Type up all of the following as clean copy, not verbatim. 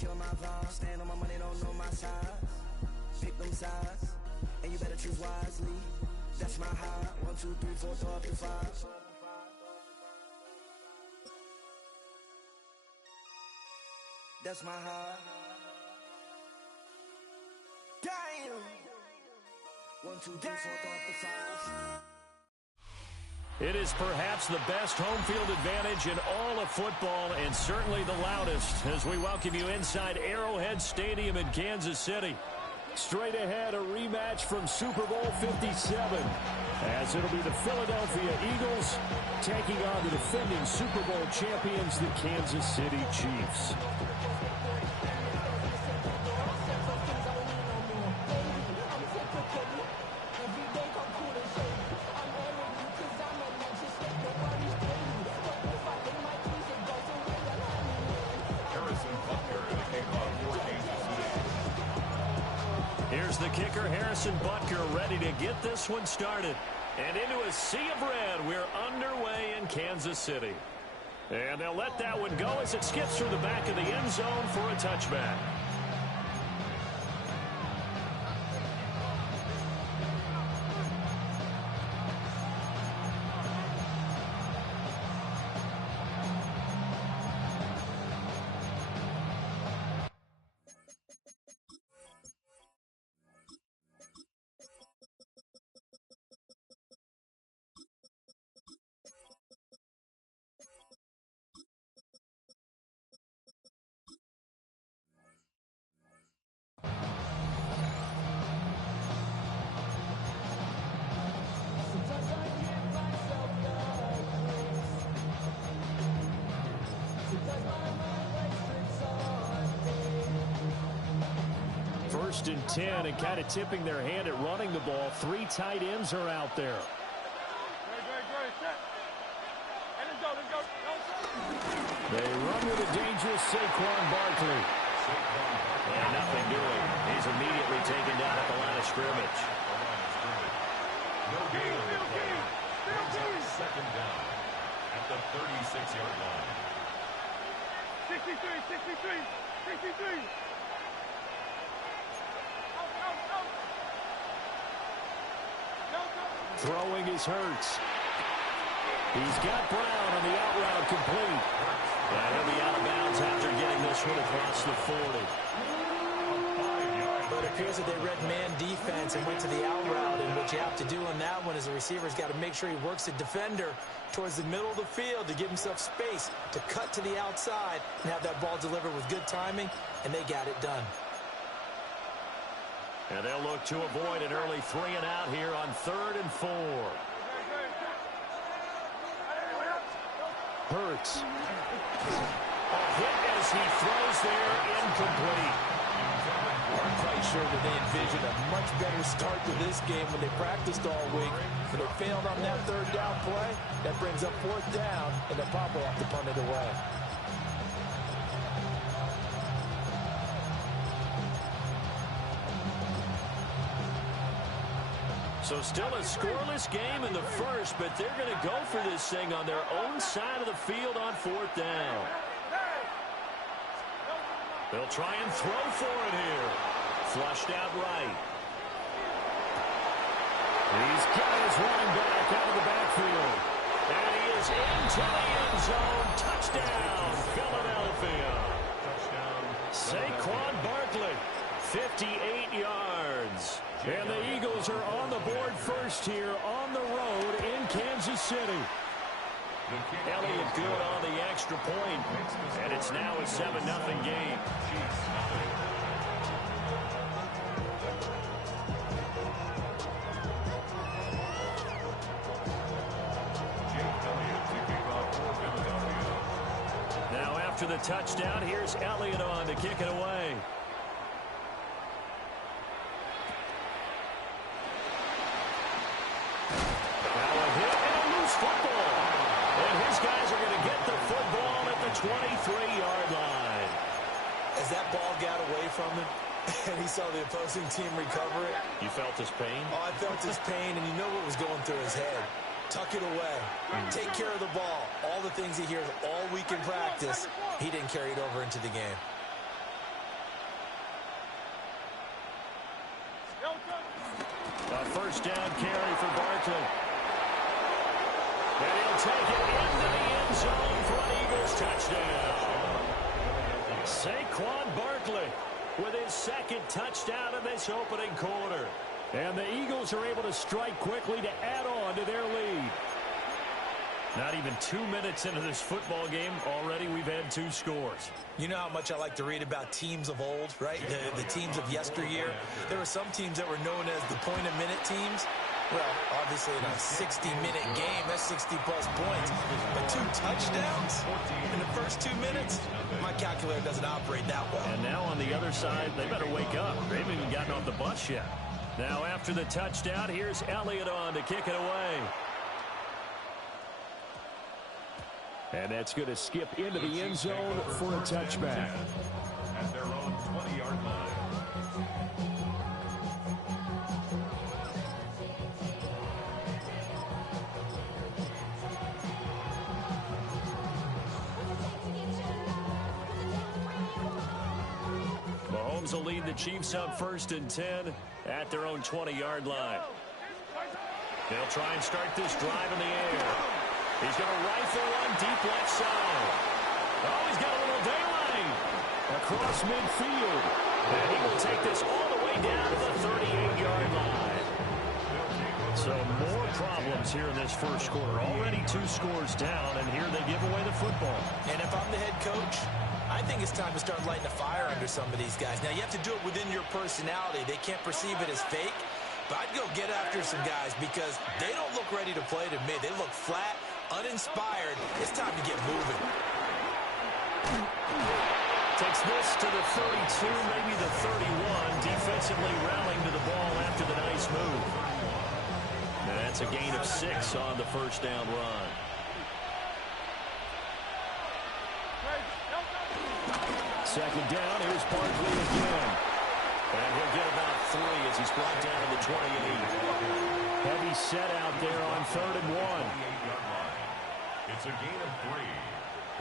kill my vibe. Stand on my money, don't know my side. Pick them sides, and you better choose wisely. That's my high. 1, 2, 3, 4, throw up to 5. That's my high. Damn. 1, 2, 3, 4, throw up to 5. It is perhaps the best home field advantage in all of football, and certainly the loudest, as we welcome you inside Arrowhead Stadium in Kansas City. Straight ahead, a rematch from Super Bowl 57, as it'll be the Philadelphia Eagles taking on the defending Super Bowl champions, the Kansas City Chiefs. Here's the kicker, Harrison Butker, ready to get this one started. And into a sea of red, we're underway in Kansas City. And they'll let that one go as it skips through the back of the end zone for a touchback. First and 10, and kind of tipping their hand at running the ball. 3 tight ends are out there. They run with a dangerous Saquon Barkley. And nothing doing. He's immediately taken down at the line of scrimmage. No gain on the play. Brings up second down at the 36-yard line. 63. Throwing is Hurts. He's got Brown on the out route complete. And he'll be out of bounds after getting this one across the 40. But it appears that they read man defense and went to the out route. And what you have to do on that one is the receiver's got to make sure he works the defender towards the middle of the field to give himself space to cut to the outside and have that ball delivered with good timing. And they got it done. And they'll look to avoid an early 3 and out here on 3rd and 4. Hurts. A hit as he throws there, incomplete. I'm quite sure that they envisioned a much better start to this game when they practiced all week. But they failed on that 3rd down play. That brings up 4th down, and they'll probably have to punt it away. So still a scoreless game in the first, but they're going to go for this thing on their own side of the field on 4th down. They'll try and throw for it here. Flushed out right. He's got his running back out of the backfield. And he is into the end zone. Touchdown, Philadelphia. Touchdown. Saquon Barkley, 58 yards. And the Eagles are on the board first here on the road in Kansas City. Elliott good on the extra point, and it's now a 7-0 game. Now after the touchdown, here's Elliott on to kick it away. Football. And his guys are going to get the football at the 23-yard line. As that ball got away from him and he saw the opposing team recover it. You felt his pain? Oh, I felt his pain, and you know what was going through his head. Tuck it away. Take care of the ball. All the things he hears all week in practice, he didn't carry it over into the game. A first down carry for Barkley. And he'll take it into the end zone for an Eagles touchdown. Saquon Barkley with his second touchdown in this opening quarter. And the Eagles are able to strike quickly to add on to their lead. Not even 2 minutes into this football game, already we've had 2 scores. You know how much I like to read about teams of old, right? The teams of yesteryear. There were some teams that were known as the point-a-minute teams. Well, obviously in a 60-minute game, that's 60-plus points. But 2 touchdowns in the first 2 minutes? My calculator doesn't operate that well. And now on the other side, they better wake up. They haven't even gotten off the bus yet. Now after the touchdown, here's Elliott on to kick it away. And that's going to skip into the end zone for a touchback. At their own 20-yard line. Mahomes will lead the Chiefs up 1st and 10 at their own 20-yard line. They'll try and start this drive in the air. He's going to rifle one deep left side. Oh, he's got a little daylight across midfield. And he will take this all the way down to the 38-yard line. So more problems here in this first quarter. Already 2 scores down, and here they give away the football. And if I'm the head coach, I think it's time to start lighting a fire under some of these guys. Now, you have to do it within your personality. They can't perceive it as fake. But I'd go get after some guys because they don't look ready to play to me. They look flat, uninspired. It's time to get moving. Takes this to the 32, maybe the 31. Defensively rallying to the ball after the nice move. And that's a gain of 6 on the first down run. Second down, here's Barkley again. And he'll get about 3 as he's brought down to the 28. Heavy set out there on 3rd and 1. It's a gain of 3.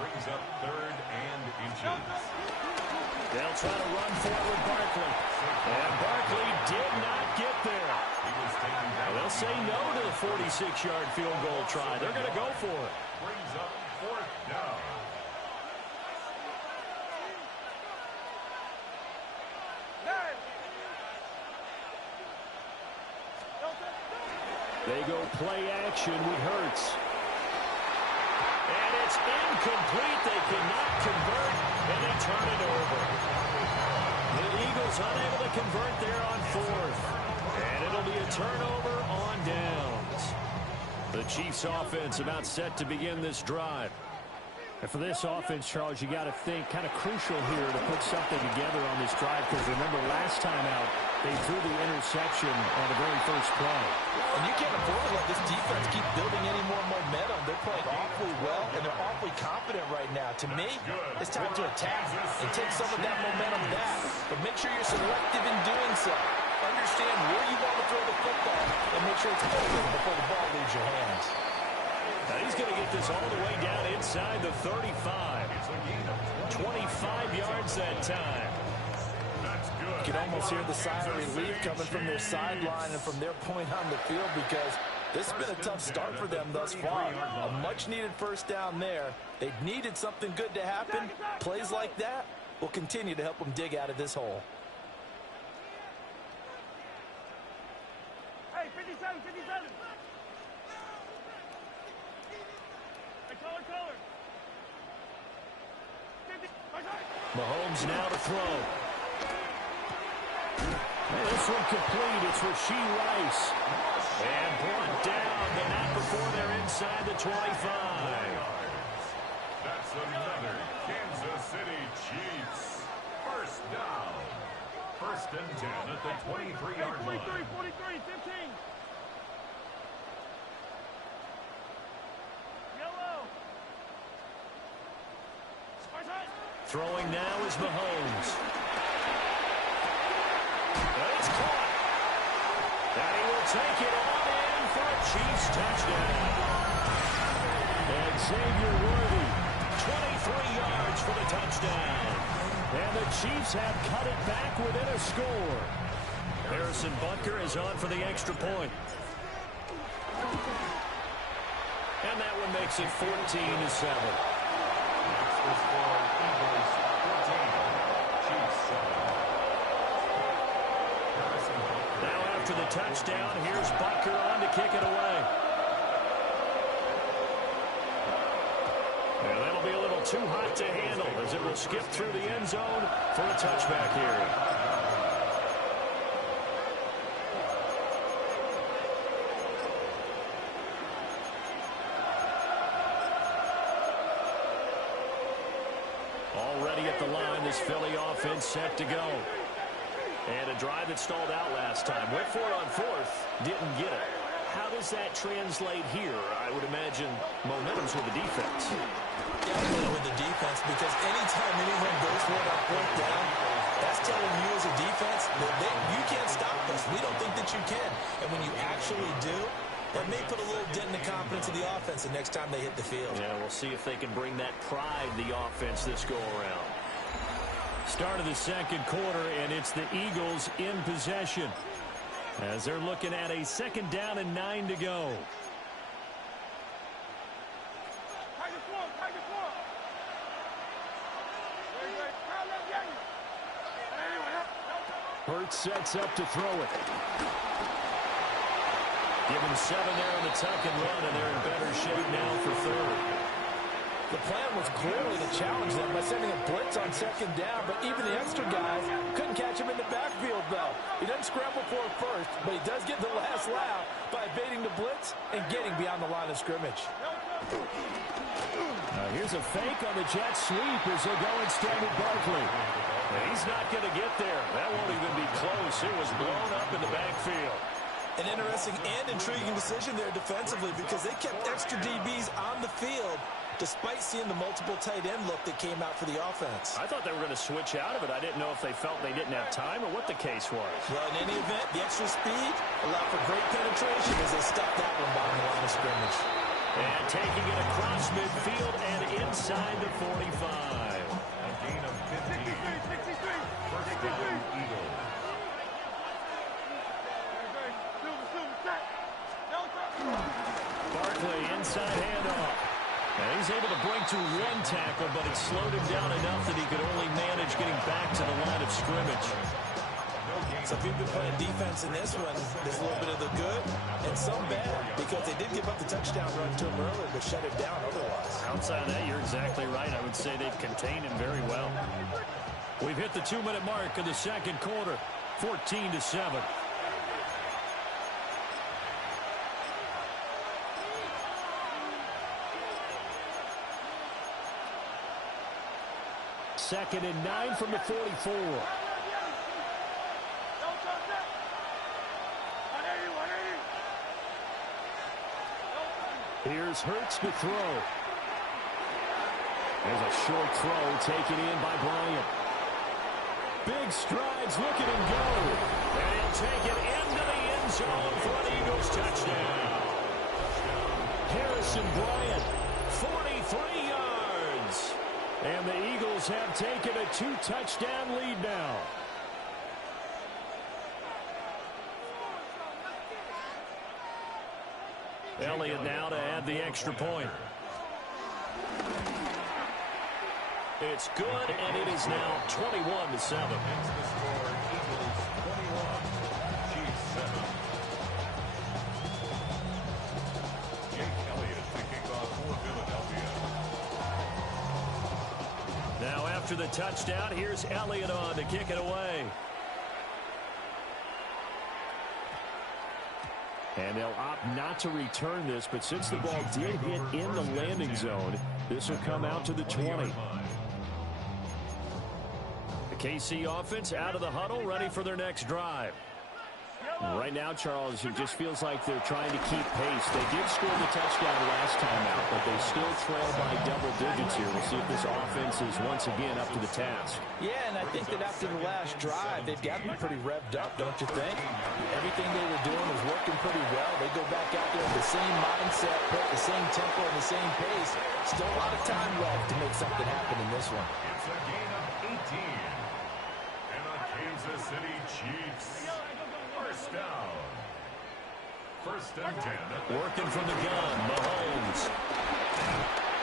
Brings up 3rd and inches. They'll try to run forward Barkley. And Barkley did not get there. They'll say no to the 46-yard field goal try. They're going to go for it. Brings up 4th down. They go play action with Hurts. And it's incomplete. They cannot convert, and they turn it over. The Eagles unable to convert there on 4th. And it'll be a turnover on downs. The Chiefs offense about set to begin this drive. And for this offense, Charles, you got to think kind of crucial here to put something together on this drive, because remember last time out, they threw the interception on the very first play. And you can't afford to let this defense keep building any more momentum. They're playing awfully well, and they're awfully confident right now. To me, it's time to attack and take some of that momentum back. But make sure you're selective in doing so. Understand where you want to throw the football, and make sure it's open before the ball leaves your hands. Now he's going to get this all the way down inside the 35. 25 yards that time. You can almost hear the sigh of relief coming from their sideline and from their point on the field, because this has been a tough start for them thus far. A much-needed first down there. They needed something good to happen. Plays like that will continue to help them dig out of this hole. Hey, 57, 57. Hey, color. 50. Mahomes now to throw. And this one complete. It's Rashee Rice. And brought down, but not before they're inside the 25. That's another Kansas City Chiefs. First down. 1st and 10 at the 23-yard line. 43, 15. Yellow. Throwing now is Mahomes. And it's caught. And he will take it on in for a Chiefs touchdown. And Xavier Worthy, 23 yards for the touchdown. And the Chiefs have cut it back within a score. Harrison Butker is on for the extra point. And that one makes it 14-7. Next is for Eagles 14, Chiefs 7. Now after the touchdown, here's Butker on to kick it away. And that'll be a little too hot to handle as it will skip through the end zone for a touchback here. Already at the line, this Philly offense set to go. And a drive that stalled out last time. Went for it on fourth, didn't get it. How does that translate here? I would imagine momentum's with the defense. Definitely with the defense, because anytime anyone goes for it on fourth down, that's telling you as a defense that you can't stop us. We don't think that you can. And when you actually do, that may put a little dent in the confidence of the offense the next time they hit the field. Yeah, we'll see if they can bring that pride, the offense, this go-around. Start of the second quarter, and it's the Eagles in possession as they're looking at a 2nd down and 9 to go. Hurts sets up to throw it. Give him 7 there on the tuck and run, and they're in better shape now for third. The plan was clearly to challenge them by sending a blitz on 2nd down, but even the extra guys couldn't catch him in the backfield, though. He doesn't scramble for it first, but he does get the last laugh by evading the blitz and getting beyond the line of scrimmage. Here's a fake on the jet sweep as they go instead with Barkley. He's not going to get there. That won't even be close. It was blown up in the backfield. An interesting and intriguing decision there defensively, because they kept extra DBs on the field despite seeing the multiple tight end look that came out for the offense. I thought they were going to switch out of it. I didn't know if they felt they didn't have time or what the case was. Well, in any event, the extra speed allowed for great penetration as they stuffed that one behind the line of scrimmage. And taking it across midfield and inside the 45. A gain of 15. 1st down, Eagles. Barkley inside handoff. And he's able to break through 1 tackle, but it slowed him down enough that he could only manage getting back to the line of scrimmage. So if you've been playing defense in this one, there's a little bit of the good and some bad, because they did give up the touchdown run to him earlier, but shut it down otherwise. Outside of that, you're exactly right. I would say they've contained him very well. We've hit the 2-minute mark of the second quarter, 14-7. Second and 9 from the 44. Here's Hurts to throw. There's a short throw taken in by Bryant. Big strides, look at him go. And he'll take it into the end zone for an Eagles touchdown. Harrison Bryant, 43 yards. And the Eagles have taken a 2-touchdown lead now. Elliott now to add the extra point. It's good, and it is now 21-7. Makes the score Eagles 21, Chiefs 7. Jake Elliott to kick off for Philadelphia. Now after the touchdown, here's Elliott on to kick it away. And they'll opt not to return this, but since the ball did hit in the landing zone, this will come out to the 20. The KC offense out of the huddle, ready for their next drive. Right now, Charles, it just feels like they're trying to keep pace. They did score the touchdown last time out, but they still trail by double digits here. We'll see if this offense is once again up to the task. Yeah, and I think that after the last drive, they've got to be pretty revved up, don't you think? Everything they were doing was working pretty well. They go back out there with the same mindset, put the same tempo and the same pace. Still a lot of time left to make something happen in this one. It's a gain of 18. And the Kansas City Chiefs First down. First and 10. Working from the gun, Mahomes.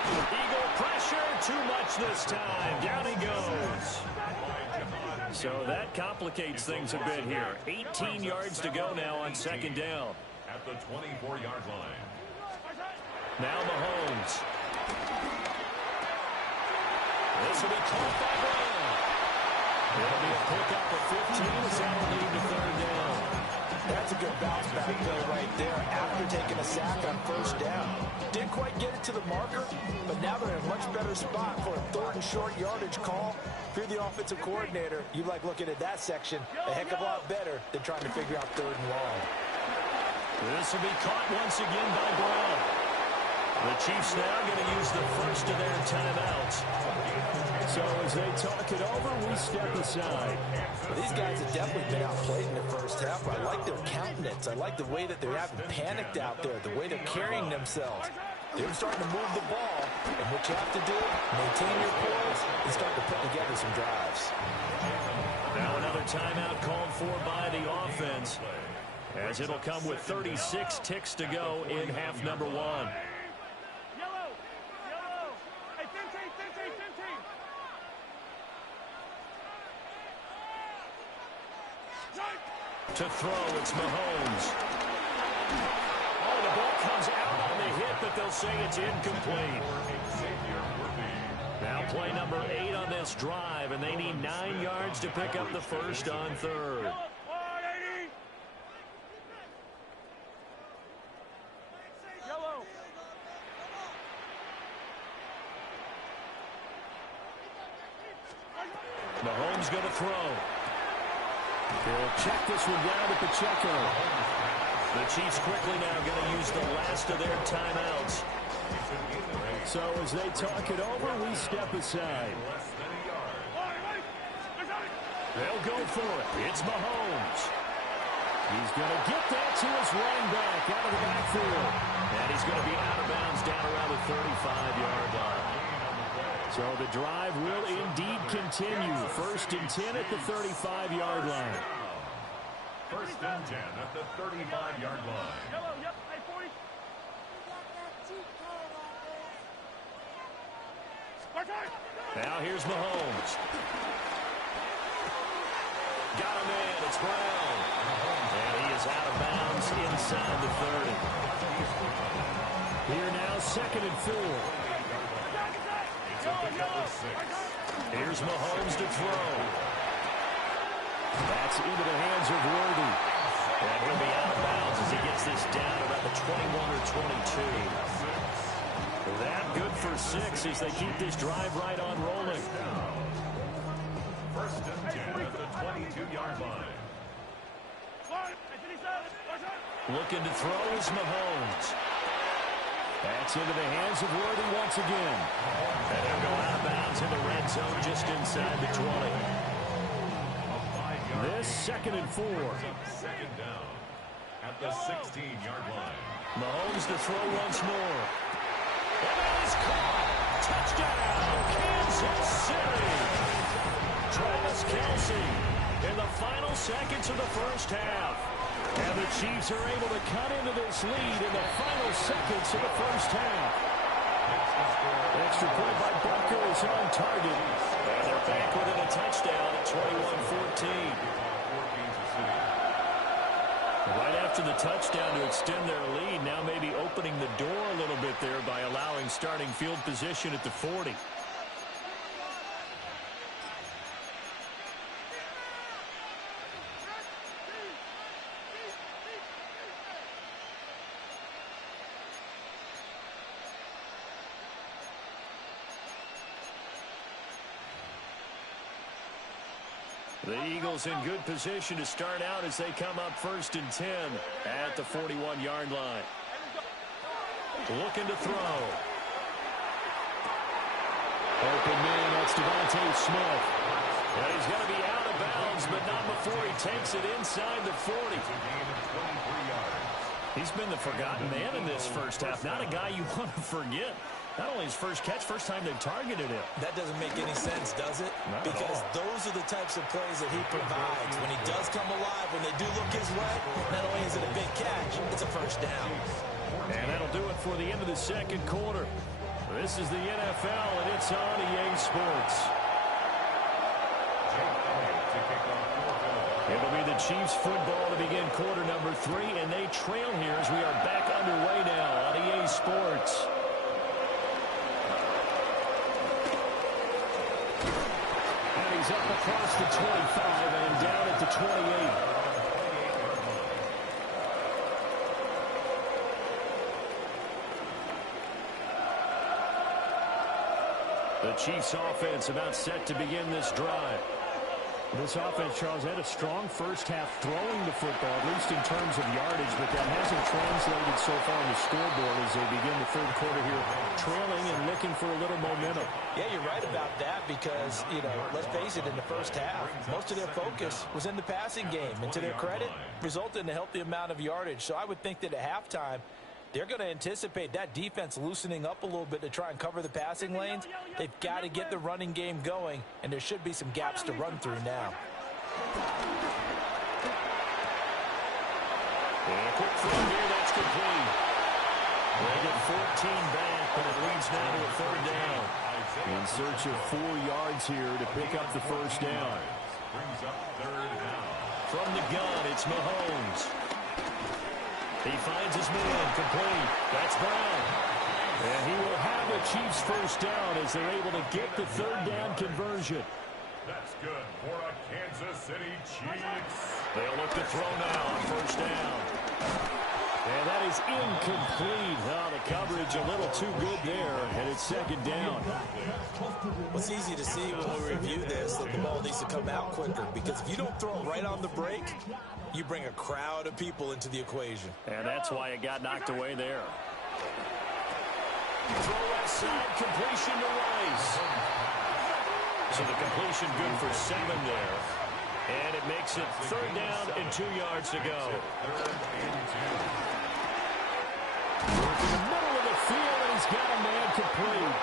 Eagle pressure, too much this time. Down he goes. So that complicates things a bit here. 18 yards to go now on second down. At the 24-yard line. Now Mahomes. This will be caught by Brown. It'll be a pickup of 15 as that will lead to third down. That's a good bounce back play right there after taking a sack on first down. Didn't quite get it to the marker, but now they're in a much better spot for a third and short yardage call. If you're the offensive coordinator, you like looking at that section a heck of a lot better than trying to figure out third and long. This will be caught once again by Brown. The Chiefs now going to use the first of their timeouts. So as they talk it over, we step aside. Well, these guys have definitely been outplayed in the first half. I like their countenance. I like the way that they haven't panicked out there, the way they're carrying themselves. They're starting to move the ball, and what you have to do, maintain your poise and start to put together some drives. Now another timeout called for by the offense, as it'll come with 36 ticks to go in half number one. Yellow. Hey, 15. To throw, it's Mahomes. Oh, the ball comes out on the hit, but they'll say it's incomplete. Now play number 8 on this drive, and they need 9 yards to pick up the first on third. Yellow. Mahomes going to throw. He'll check this one down at Pacheco. The Chiefs quickly now going to use the last of their timeouts. So as they talk it over, we step aside. They'll go for it. It's Mahomes. He's going to get that to his running back out of the backfield. And he's going to be out of bounds down around the 35-yard line. So the drive will indeed continue. First and 10 at the 35-yard line. First and 10 at the 35-yard line. Yellow, yep, hey, 40. Now here's Mahomes. Got him in. It's Brown. And he is out of bounds inside the 30. Here now, second and 4. Here's Mahomes to throw. That's into the hands of Worthy. And he'll be out of bounds as he gets this down around the 21 or 22. That good for 6 as they keep this drive right on rolling. First and 10 at the 22-yard line. Looking to throw is Mahomes. That's into the hands of Worthy once again. And he'll go out of bounds in the red zone just inside the 20. This second and 4. Second down at the 16-yard line. Mahomes to throw once more. And that is caught. Touchdown, Kansas City. Travis Kelce in the final seconds of the first half. And the Chiefs are able to cut into this lead in the final seconds of the first half. Extra point by Butker is on target. And they're back within a touchdown at 21-14. Right after the touchdown to extend their lead, now maybe opening the door a little bit there by allowing starting field position at the 40. The Eagles in good position to start out as they come up first and 10 at the 41-yard line. Looking to throw. Open man, that's Devontae Smith. And he's going to be out of bounds, but not before he takes it inside the 40. He's been the forgotten man in this first half. Not a guy you want to forget. Not only his first catch, first time they've targeted him. That doesn't make any sense, does it? Because those are the types of plays that he provides. When he does come alive, when they do look his way, not only is it a big catch, it's a first down. And that'll do it for the end of the second quarter. This is the NFL, and it's on EA Sports. It'll be the Chiefs football to begin quarter number 3, and they trail here as we are back underway now on EA Sports. And he's up across the 25 and down at the 28. The Chiefs offense about set to begin this drive. This offense, Charles, had a strong first half throwing the football, at least in terms of yardage, but that hasn't translated so far on the scoreboard as they begin the third quarter here, trailing and looking for a little momentum. Yeah, you're right about that because, let's face it, in the first half, most of their focus was in the passing game. And to their credit, resulted in a healthy amount of yardage. So I would think that at halftime, they're going to anticipate that defense loosening up a little bit to try and cover the passing lanes. They've got to get the running game going, and there should be some gaps to run through now. And a quick throw here, that's complete. They get 14 back, but it leads now to a third down. In search of 4 yards here to pick up the first down. Brings up third down. From the gun, it's Mahomes. He finds his man, complete. That's Brown. And he will have a Chiefs first down as they're able to get the third down conversion. That's good for a Kansas City Chiefs. They'll look to throw now on first down. And that is incomplete. Oh, the coverage a little too good there, and it's second down. Well, it's easy to see when we review this that the ball needs to come out quicker because if you don't throw it right on the break, you bring a crowd of people into the equation. And that's why it got knocked away there. Throw left side, completion to Rice. So the completion good for 7 there. And it makes it third down and 2 yards to go. Working the middle of the field, and he's got a man complete.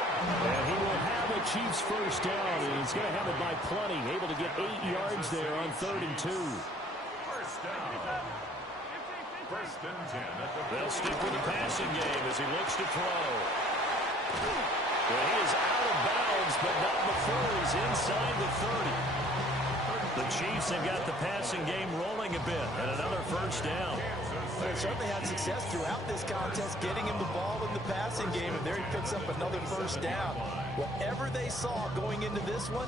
And he will have a Chiefs first down, and he's going to have it by plenty. Able to get 8 yards there on 3rd and 2. First down. First and 10 at the They'll stick with the passing game as he looks to throw. Well, he is out of bounds, but not before he's inside the 30. The Chiefs have got the passing game rolling a bit, and another first down. They certainly had success throughout this contest, getting him the ball in the passing game, and there he picks up another first down. Whatever they saw going into this one,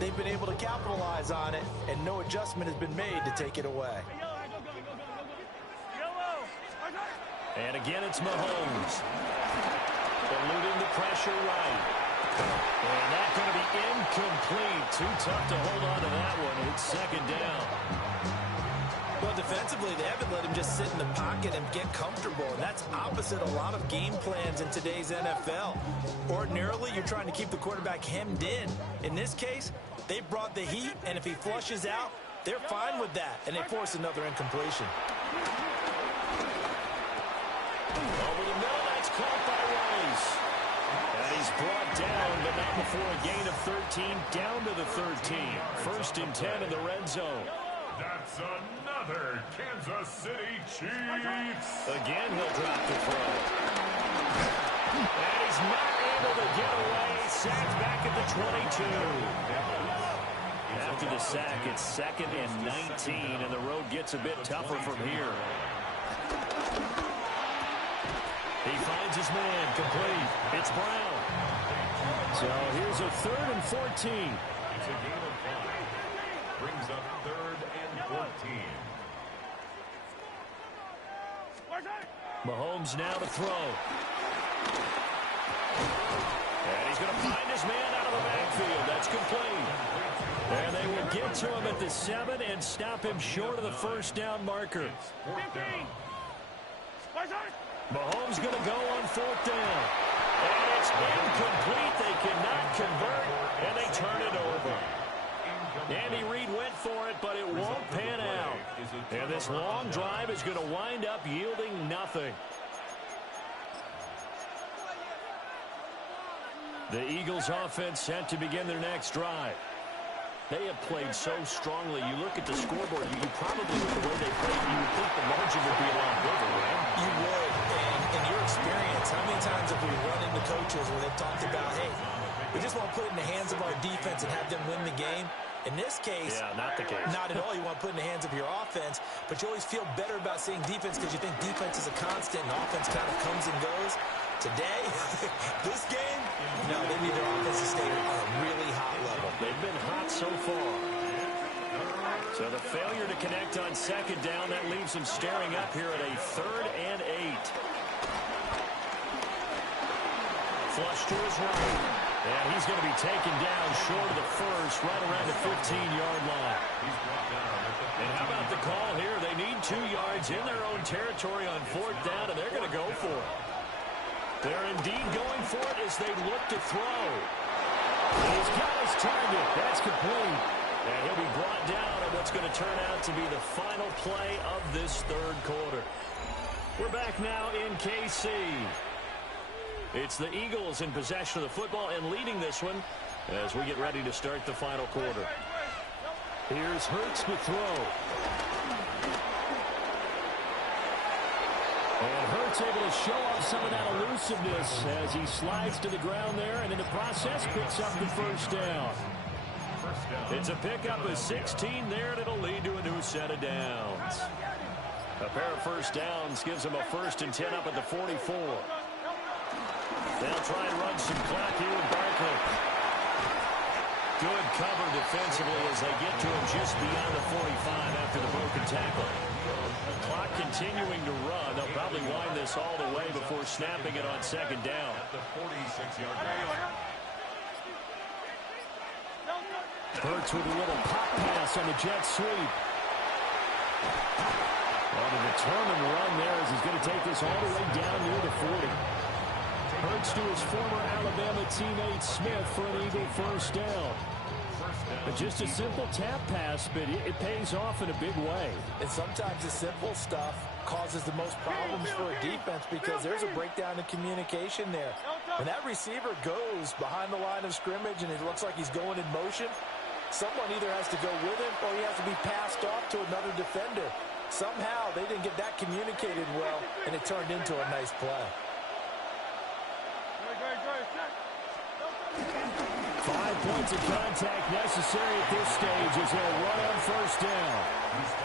they've been able to capitalize on it, and no adjustment has been made to take it away. And again, it's Mahomes. Eluding the pressure right. And that's going to be incomplete. Too tough to hold on to that one. It's second down. Well, defensively, they haven't let him just sit in the pocket and get comfortable, and that's opposite a lot of game plans in today's NFL. Ordinarily, you're trying to keep the quarterback hemmed in. In this case, they brought the heat, and if he flushes out, they're fine with that, and they force another incompletion. Over the middle, that's caught by Rice. And he's brought down, but not before a gain of 13, down to the 13. First and 10 in the red zone. That's another Kansas City Chiefs. Again, he'll drop the throw. And he's not able to get away. Sacked back at the 22. After the sack, it's 2nd and 19, and the road gets a bit tougher from here. He finds his man, complete. It's Brown. So here's a 3rd and 14. It's a gain of 5. Brings up 3rd and 14. Mahomes now to throw. And he's going to find his man out of the backfield. That's complete. And they will get to him at the 7 and stop him short of the first down marker. Mahomes going to go on 4th down. And it's incomplete. They cannot convert, and they turn it over. Andy Reid went for it, but it won't pan out. And this long drive is going to wind up yielding nothing. The Eagles offense set to begin their next drive. They have played so strongly. You look at the scoreboard, you probably, with the way they played, you would think the margin would be a lot bigger, right? You would. And in your experience, how many times have we run into coaches where they've talked about, hey, we just want to put it in the hands of our defense and have them win the game? In this case, yeah, not the case. Not at all. You want to put it in the hands of your offense, but you always feel better about seeing defense because you think defense is a constant and offense kind of comes and goes. Today, this game, no, they need their offense to stay on a really hot level. They've been hot so far. So the failure to connect on second down, that leaves them staring up here at a 3rd and 8. Flush to his right. And he's going to be taken down short of the first, right around the 15-yard line. And how about the call here? They need 2 yards in their own territory on 4th down, and they're going to go for it. They're indeed going for it as they look to throw. He's got his target. That's complete. And he'll be brought down on what's going to turn out to be the final play of this 3rd quarter. We're back now in KC. It's the Eagles in possession of the football and leading this one as we get ready to start the final quarter. Here's Hurts to throw. And Hurts able to show off some of that elusiveness as he slides to the ground there and in the process picks up the 1st down. It's a pickup of 16 there, and it'll lead to a new set of downs. A pair of 1st downs gives them a 1st and 10 up at the 44. They'll try and run some clock here with Barkley. Good cover defensively as they get to him just beyond the 45 after the broken tackle. Clock continuing to run. They'll probably wind this all the way before snapping it on 2nd down. At the 46-yard line. Hurts with a little pop pass on the jet sweep. On a determined run there as he's going to take this all the way down near the 40. Hurts to his former Alabama teammate Smith for an Eagle 1st down. But just a simple tap pass, but it pays off in a big way. And sometimes the simple stuff causes the most problems for a defense because there's a breakdown in communication there. When that receiver goes behind the line of scrimmage and it looks like he's going in motion, someone either has to go with him or he has to be passed off to another defender. Somehow they didn't get that communicated well, and it turned into a nice play. 5 points of contact necessary at this stage as they'll run on 1st down.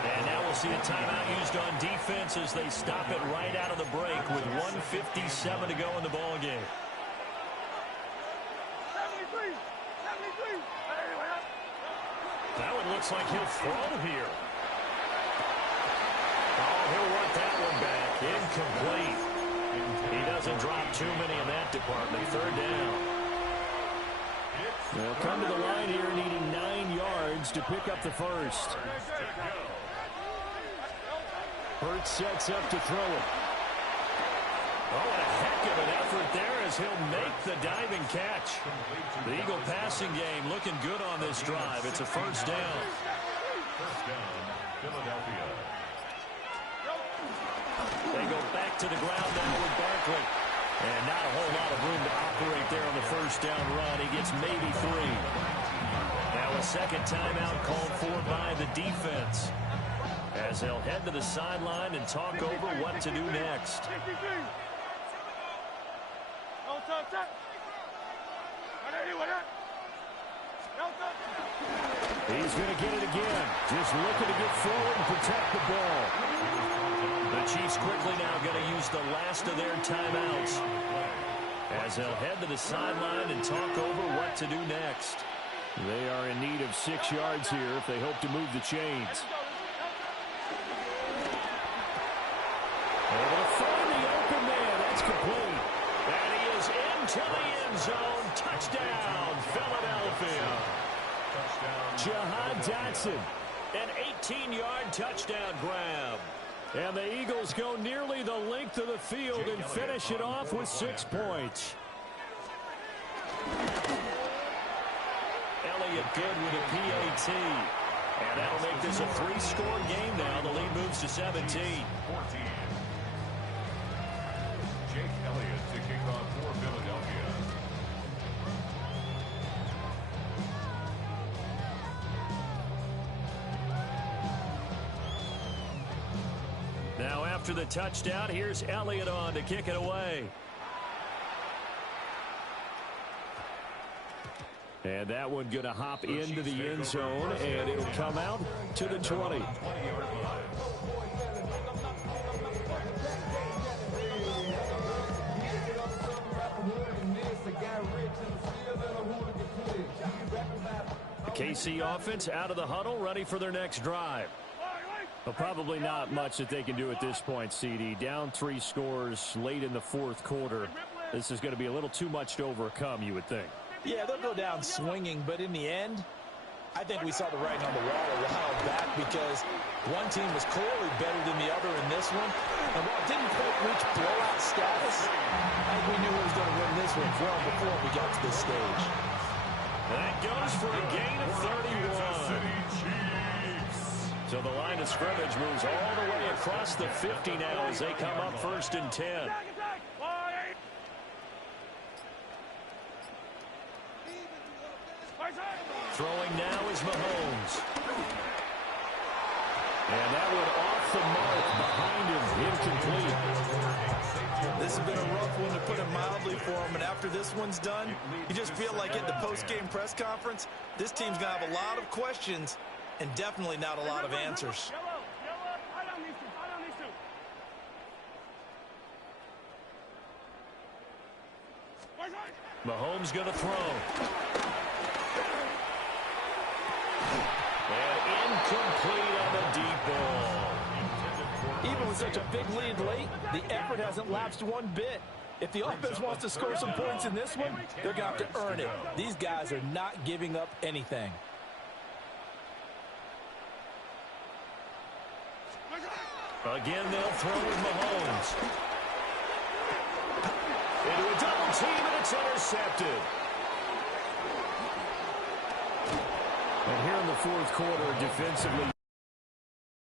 And now we'll see a timeout used on defense as they stop it right out of the break with 1:57 to go in the ballgame. 73. That one looks like he'll throw here. Oh, he'll want that one back. Incomplete. He doesn't drop too many in that department. 3rd down. They'll come to the line here needing 9 yards to pick up the 1st. Hurts sets up to throw it. Oh, and a heck of an effort there as he'll make the diving catch. The Eagle passing game looking good on this drive. It's a 1st down. 1st down, Philadelphia. They go back to the ground now with Barkley. And not a whole lot of room to operate there on the 1st down run. He gets maybe 3. Now a 2nd timeout called for by the defense as they'll head to the sideline and talk over what to do next. He's going to get it again. Just looking to get forward and protect the ball. The Chiefs quickly now going to use the last of their timeouts as they'll head to the sideline and talk over what to do next. They are in need of 6 yards here if they hope to move the chains. Able to find the open man. That's complete. And he is into the end zone. Touchdown, Philadelphia. Jahan Dotson, an 18-yard touchdown grab. And the Eagles go nearly the length of the field and finish it off with 6 points. Elliott good with a PAT. And that'll make this a 3-score game now. The lead moves to 17. 14. Jake Elliott to kick off for Philadelphia. Now after the touchdown, here's Elliott on to kick it away. And that one going to hop into the end zone, and it'll come out to the 20. The KC offense out of the huddle, ready for their next drive. Well, probably not much that they can do at this point, CD. Down 3 scores late in the fourth quarter. This is going to be a little too much to overcome, you would think. Yeah, they'll go down swinging, but in the end, I think we saw the writing on the wall a while back because one team was clearly better than the other in this one. And while it didn't quite reach blowout status, I think we knew who was going to win this one well before we got to this stage. That goes for a gain of 31. So the line of scrimmage moves all the way across the 50 now as they come up 1st and 10. Throwing now is Mahomes. And that one off the mark behind him, incomplete. This has been a rough one, to put it mildly, for him. And after this one's done, you just feel like at the post-game press conference, this team's going to have a lot of questions and definitely not a lot of answers. Mahomes going to throw. And incomplete on the deep ball. Even with such a big lead late, the effort hasn't lapsed one bit. If the offense wants to score some points in this one, they're going to have to earn it. These guys are not giving up anything. Again, they'll throw with Mahomes. Into a double team, and it's intercepted. And here in the fourth quarter, defensively,